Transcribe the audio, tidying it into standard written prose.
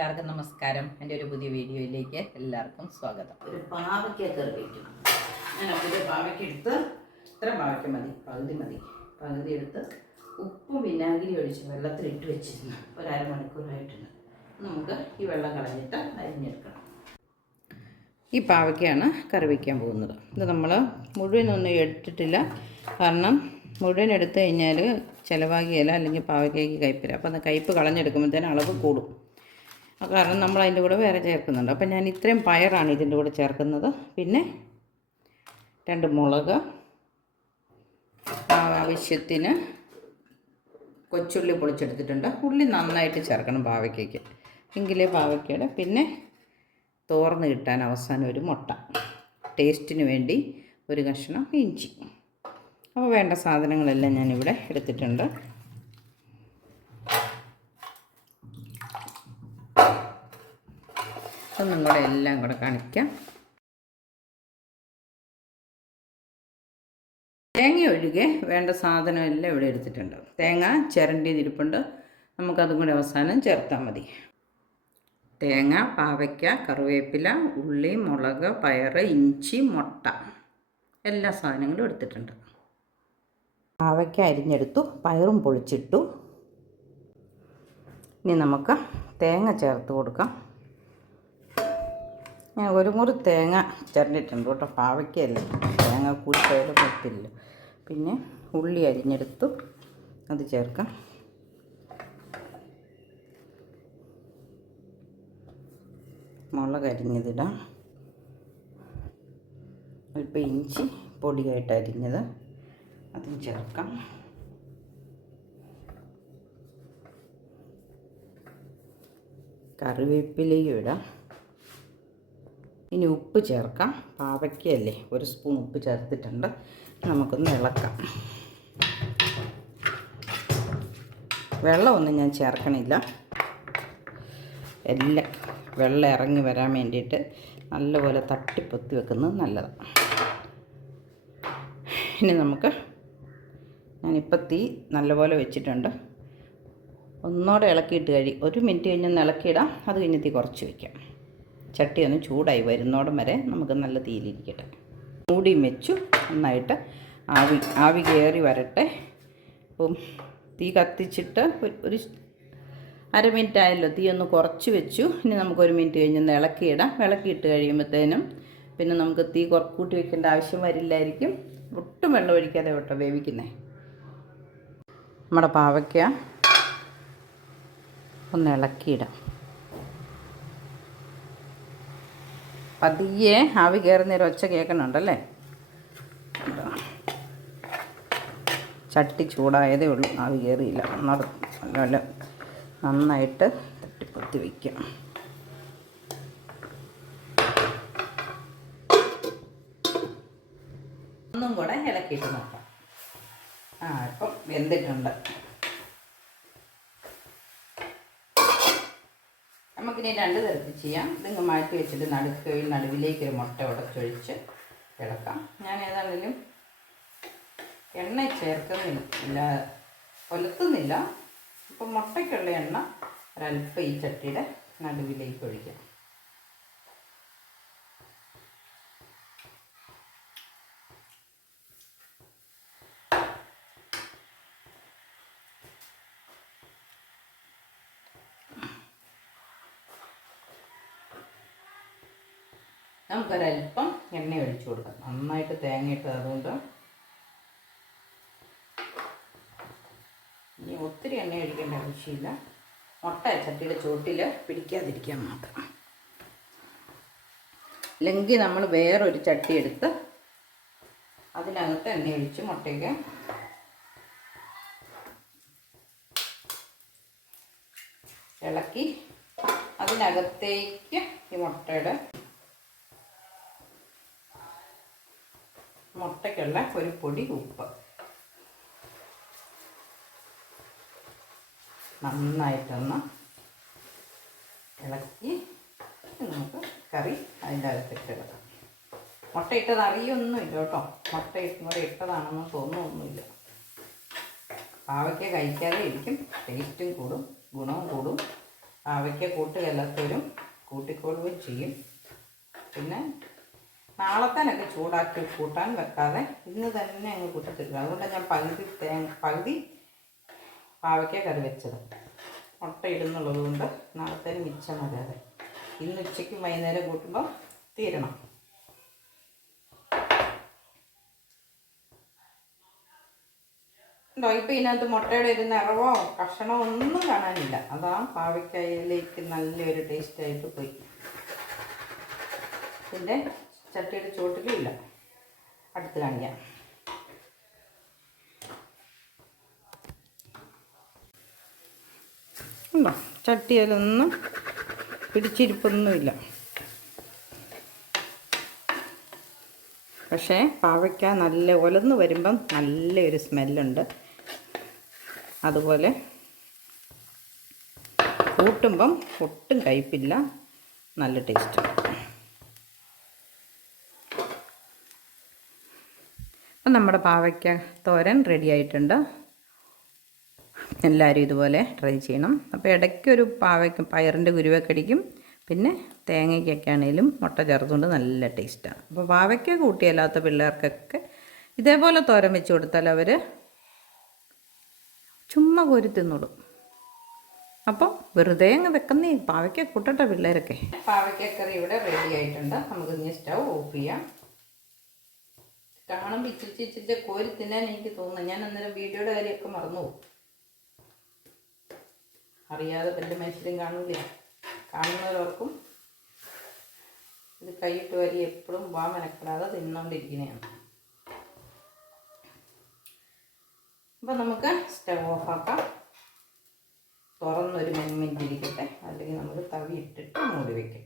എല്ലാവർക്കും നമസ്കാരം. എൻ്റെ ഒരു പുതിയ വീഡിയോയിലേക്ക് എല്ലാവർക്കും സ്വാഗതം. ഒരു പാവയ്ക്ക കറി വയ്ക്കണം. ഞാൻ ഒരു പാവയ്ക്ക എടുത്ത് ഇത്ര പാവയ്ക്ക മതി, പകുതി എടുത്ത് ഉപ്പും വിനാഗിരി ഒഴിച്ച് വെള്ളത്തിലിട്ട് വെച്ചിരുന്നു. ഒരു അരമണിക്കൂറായിട്ടുണ്ട്. നമുക്ക് ഈ വെള്ളം കളഞ്ഞിട്ട് അരിഞ്ഞെടുക്കണം. ഈ പാവയ്ക്കാണ് കറി വയ്ക്കാൻ പോകുന്നത്. ഇത് നമ്മൾ മുഴുവനൊന്നും എടുത്തിട്ടില്ല, കാരണം മുഴുവൻ എടുത്തു കഴിഞ്ഞാൽ ചിലവാകിയല്ല, അല്ലെങ്കിൽ പാവയ്ക്കയ്ക്ക് കയ്പ്പില്ല. അപ്പോൾ അത് കയ്പ്പ് കളഞ്ഞെടുക്കുമ്പോഴത്തേന് അളവ് കൂടും. കാരണം നമ്മൾ അതിൻ്റെ കൂടെ വേറെ ചേർക്കുന്നുണ്ട്. അപ്പോൾ ഞാൻ ഇത്രയും പയറാണ് ഇതിൻ്റെ കൂടെ ചേർക്കുന്നത്. പിന്നെ 2 മുളക്, ആവശ്യത്തിന് കൊച്ചുള്ളി പൊളിച്ചെടുത്തിട്ടുണ്ട്. ഉള്ളി നന്നായിട്ട് ചേർക്കണം പാവയ്ക്കയ്ക്ക്, എങ്കിലേ പാവയ്ക്കയുടെ. പിന്നെ തോർന്ന് കിട്ടാൻ അവസാനം ഒരു മുട്ട, ടേസ്റ്റിന് വേണ്ടി ഒരു കഷ്ണം ഇഞ്ചി. അപ്പോൾ വേണ്ട സാധനങ്ങളെല്ലാം ഞാനിവിടെ എടുത്തിട്ടുണ്ട്. ഒന്നും കൂടെ എല്ലാം കൂടെ കാണിക്കാം. തേങ്ങ ഒഴികെ വേണ്ട സാധനം എല്ലാം ഇവിടെ എടുത്തിട്ടുണ്ട്. തേങ്ങ ചിരണ്ടിയിരിപ്പുണ്ട്, നമുക്കതും കൂടെ അവസാനം ചേർത്താൽ മതി. തേങ്ങ, പാവയ്ക്ക, കറിവേപ്പില, ഉള്ളി, മുളക്, പയർ, ഇഞ്ചി, മുട്ട, എല്ലാ സാധനങ്ങളും എടുത്തിട്ടുണ്ട്. പാവയ്ക്ക അരിഞ്ഞെടുത്തു, പയറും പൊളിച്ചിട്ടു. ഇനി നമുക്ക് തേങ്ങ ചേർത്ത് കൊടുക്കാം. ഞാൻ ഒരു മുറി തേങ്ങ ചിരണ്ടിട്ടുണ്ട് കേട്ടോ, പാവയ്ക്കല്ലേ, തേങ്ങ കൂടി പോയാലും പറ്റില്ല. പിന്നെ ഉള്ളി അരിഞ്ഞെടുത്തു, അത് ചേർക്കാം. മുളക് അരിഞ്ഞതിടാം. അല്പം ഇഞ്ചി പൊടിയായിട്ട് അരിഞ്ഞത് അതും ചേർക്കാം. കറിവേപ്പിലയും ഇടാം. ഇനി ഉപ്പ് ചേർക്കാം. പാവയ്ക്കയല്ലേ, 1 സ്പൂൺ ഉപ്പ് ചേർത്തിട്ടുണ്ട്. നമുക്കൊന്ന് ഇളക്കാം. വെള്ളമൊന്നും ഞാൻ ചേർക്കണില്ല, എല്ലാം വെള്ളം ഇറങ്ങി വരാൻ വേണ്ടിയിട്ട് നല്ലപോലെ തട്ടിപ്പൊത്തി വെക്കുന്നത് നല്ലതാണ്. ഇനി ഞാനിപ്പോൾ തീ നല്ലപോലെ വെച്ചിട്ടുണ്ട്. ഒന്നോടെ ഇളക്കിയിട്ട് 1 മിനിറ്റ് കഴിഞ്ഞൊന്ന് ഇളക്കിയിടാം. അത് കഴിഞ്ഞ് തീ കുറച്ച് വയ്ക്കാം. ചട്ടി ഒന്ന് ചൂടായി വരുന്നോടം വരെ നമുക്ക് നല്ല തീയിലിരിക്കട്ടെ. മൂടിയും വെച്ചു, നന്നായിട്ട് ആവി കയറി വരട്ടെ. അപ്പം തീ കത്തിച്ചിട്ട് ഒരു 1/2 മിനിറ്റ് ആയല്ലോ, തീ ഒന്ന് കുറച്ച് വെച്ചു. ഇനി നമുക്ക് 1 മിനിറ്റ് കഴിഞ്ഞൊന്ന് ഇളക്കിയിടാം. ഇളക്കിയിട്ട് കഴിയുമ്പോഴത്തേനും പിന്നെ നമുക്ക് തീ കൂട്ടി വെക്കേണ്ട ആവശ്യം വരില്ലായിരിക്കും. ഒട്ടും വെള്ളം ഒഴിക്കാതെ കേട്ടോ വേവിക്കുന്നത്. നമ്മുടെ പാവയ്ക്ക ഒന്ന് ഇളക്കിയിടാം. പതിയെ ആവി കയറുന്നൊരു ഒച്ച കേൾക്കണുണ്ടല്ലേ. ചട്ടി ചൂടായതേ ഉള്ളൂ, ആവി കയറിയില്ല. നല്ല നന്നായിട്ട് തട്ടിപ്പൊത്തി വയ്ക്കാം. ഒന്നും കൂടെ ഇളക്കിയിട്ട് നോക്കാം. ഇപ്പം വെന്തിട്ടുണ്ട്. നമുക്കിനി 2 തരത്തിൽ ചെയ്യാം. ഇതിങ്ങ് മാറ്റി വെച്ചിട്ട് നടുവിലേക്ക് ഒരു മുട്ട ഉടച്ചൊഴിച്ച് ഇളക്കാം. ഞാൻ ഏതാണെങ്കിലും എണ്ണ ചേർക്കുന്നില്ല, കൊലത്തുന്നില്ല. ഇപ്പം മുട്ടയ്ക്കുള്ള എണ്ണ ഒരല്പം ഈ ചട്ടിയുടെ നടുവിലേക്ക് ഒഴിക്കാം. നമുക്കൊരല്പം എണ്ണ ഒഴിച്ചു കൊടുക്കാം. നന്നായിട്ട് തേങ്ങയിട്ട്, അതുകൊണ്ട് ഇനി ഒത്തിരി എണ്ണ ഒഴിക്കേണ്ട ആവശ്യമില്ല. മുട്ട ചട്ടിയുടെ ചോട്ടിൽ പിടിക്കാതിരിക്കാൻ മാത്രം. അല്ലെങ്കിൽ നമ്മൾ വേറൊരു ചട്ടി എടുത്ത് അതിനകത്ത് എണ്ണ ഒഴിച്ച് മുട്ടയ്ക്ക് ഇളക്കി അതിനകത്തേക്ക് ഈ മുട്ടയ്ക്കുള്ള ഒരു പൊടി ഉപ്പ് നന്നായിട്ടൊന്ന് ഇളക്കി നമുക്ക് കറി അതിൻ്റെ അകത്തിട്ടിടാം. മുട്ട ഇട്ടത് അറിയൊന്നുമില്ല കേട്ടോ, മുട്ട കൂടെ ഇട്ടതാണെന്ന് തോന്നുന്നൊന്നുമില്ല. പാവയ്ക്ക കഴിക്കാതെ ഇരിക്കും, ടേസ്റ്റും കൂടും, ഗുണവും കൂടും. പാവയ്ക്ക കൂട്ടുകയല്ലാത്തവരും കൂട്ടിക്കൊള്ളുകയും ചെയ്യും. പിന്നെ നാളത്തേനൊക്കെ ചൂടാക്കി കൂട്ടാൻ വെക്കാതെ ഇന്ന് തന്നെ അങ്ങ് കൂട്ടിത്തരും. അതുകൊണ്ടാണ് ഞാൻ പകുതി പാവയ്ക്ക കറി വെച്ചത്. മുട്ട ഇടുന്നുള്ളത് കൊണ്ട് നാളത്തേന് മിച്ചം വരാതെ ഇന്ന് ഉച്ചയ്ക്കും വൈകുന്നേരം കൂട്ടുമ്പോൾ തീരണം. ഉണ്ടോ? ഇപ്പം ഇതിനകത്ത് മുട്ടയുടെ ഒരു നിറവോ കഷണമോ ഒന്നും കാണാനില്ല. അതാ പാവയ്ക്കയിലേക്ക് നല്ലൊരു ടേസ്റ്റായിട്ട് പോയി. പിന്നെ ചട്ടിയുടെ ചുവട്ടിലും ഇല്ല. അടുത്ത് കാണിക്കാം. ഉണ്ടോ? ചട്ടിയിലൊന്നും പിടിച്ചിരിപ്പൊന്നുമില്ല. പക്ഷേ പാവയ്ക്ക നല്ല ഉലർന്ന് വരുമ്പം നല്ലൊരു സ്മെല്ലുണ്ട്. അതുപോലെ കൂട്ടുമ്പം ഒട്ടും കയ്പില്ല, നല്ല ടേസ്റ്റ്. അപ്പം നമ്മുടെ പാവയ്ക്ക തോരൻ റെഡി ആയിട്ടുണ്ട്. എല്ലാവരും ഇതുപോലെ ട്രൈ ചെയ്യണം. അപ്പോൾ ഇടയ്ക്കൊരു പയറിൻ്റെ കുരുവൊക്കെ അടിക്കും. പിന്നെ തേങ്ങയ്ക്കൊക്കെ ആണെങ്കിലും മുട്ട ചേർത്തുകൊണ്ട് നല്ല ടേസ്റ്റാണ്. അപ്പോൾ പാവയ്ക്ക കൂട്ടിയല്ലാത്ത പിള്ളേർക്കൊക്കെ ഇതേപോലെ തോരൻ വെച്ച് കൊടുത്താൽ അവർ ചുമ്മാ കോരി തിന്നോളും. അപ്പം വെറുതെ അങ്ങ് വെക്കുന്നേ, പാവയ്ക്ക കൂട്ടട്ടെ പിള്ളേരൊക്കെ. പാവയ്ക്കക്കറി ഇവിടെ റെഡി ആയിട്ടുണ്ട്. നമുക്ക് ഇനി സ്റ്റൗ ഓഫ് ചെയ്യാം. കാണുമ്പോൾ ഇച്ചിരി കോരി തിന്നാൻ എനിക്ക് തോന്നുന്നു. ഞാൻ അന്നേരം വീഡിയോയുടെ കാര്യമൊക്കെ മറന്നു പോകും. അറിയാതെ വലിയ മനുഷ്യരും കാണൂല. കാണുന്നവരോർക്കും ഇത് കൈയിട്ട് വരി എപ്പോഴും മെനക്കെടാതെ തിന്നുകൊണ്ടിരിക്കുന്നതാണ്. അപ്പം നമുക്ക് സ്റ്റവ് ഓഫാക്കാം. തുറന്നൊരു മിനിറ്റ് ഇരിക്കട്ടെ, അല്ലെങ്കിൽ നമുക്ക് തവി ഇട്ടിട്ട് മൂടി വയ്ക്കും.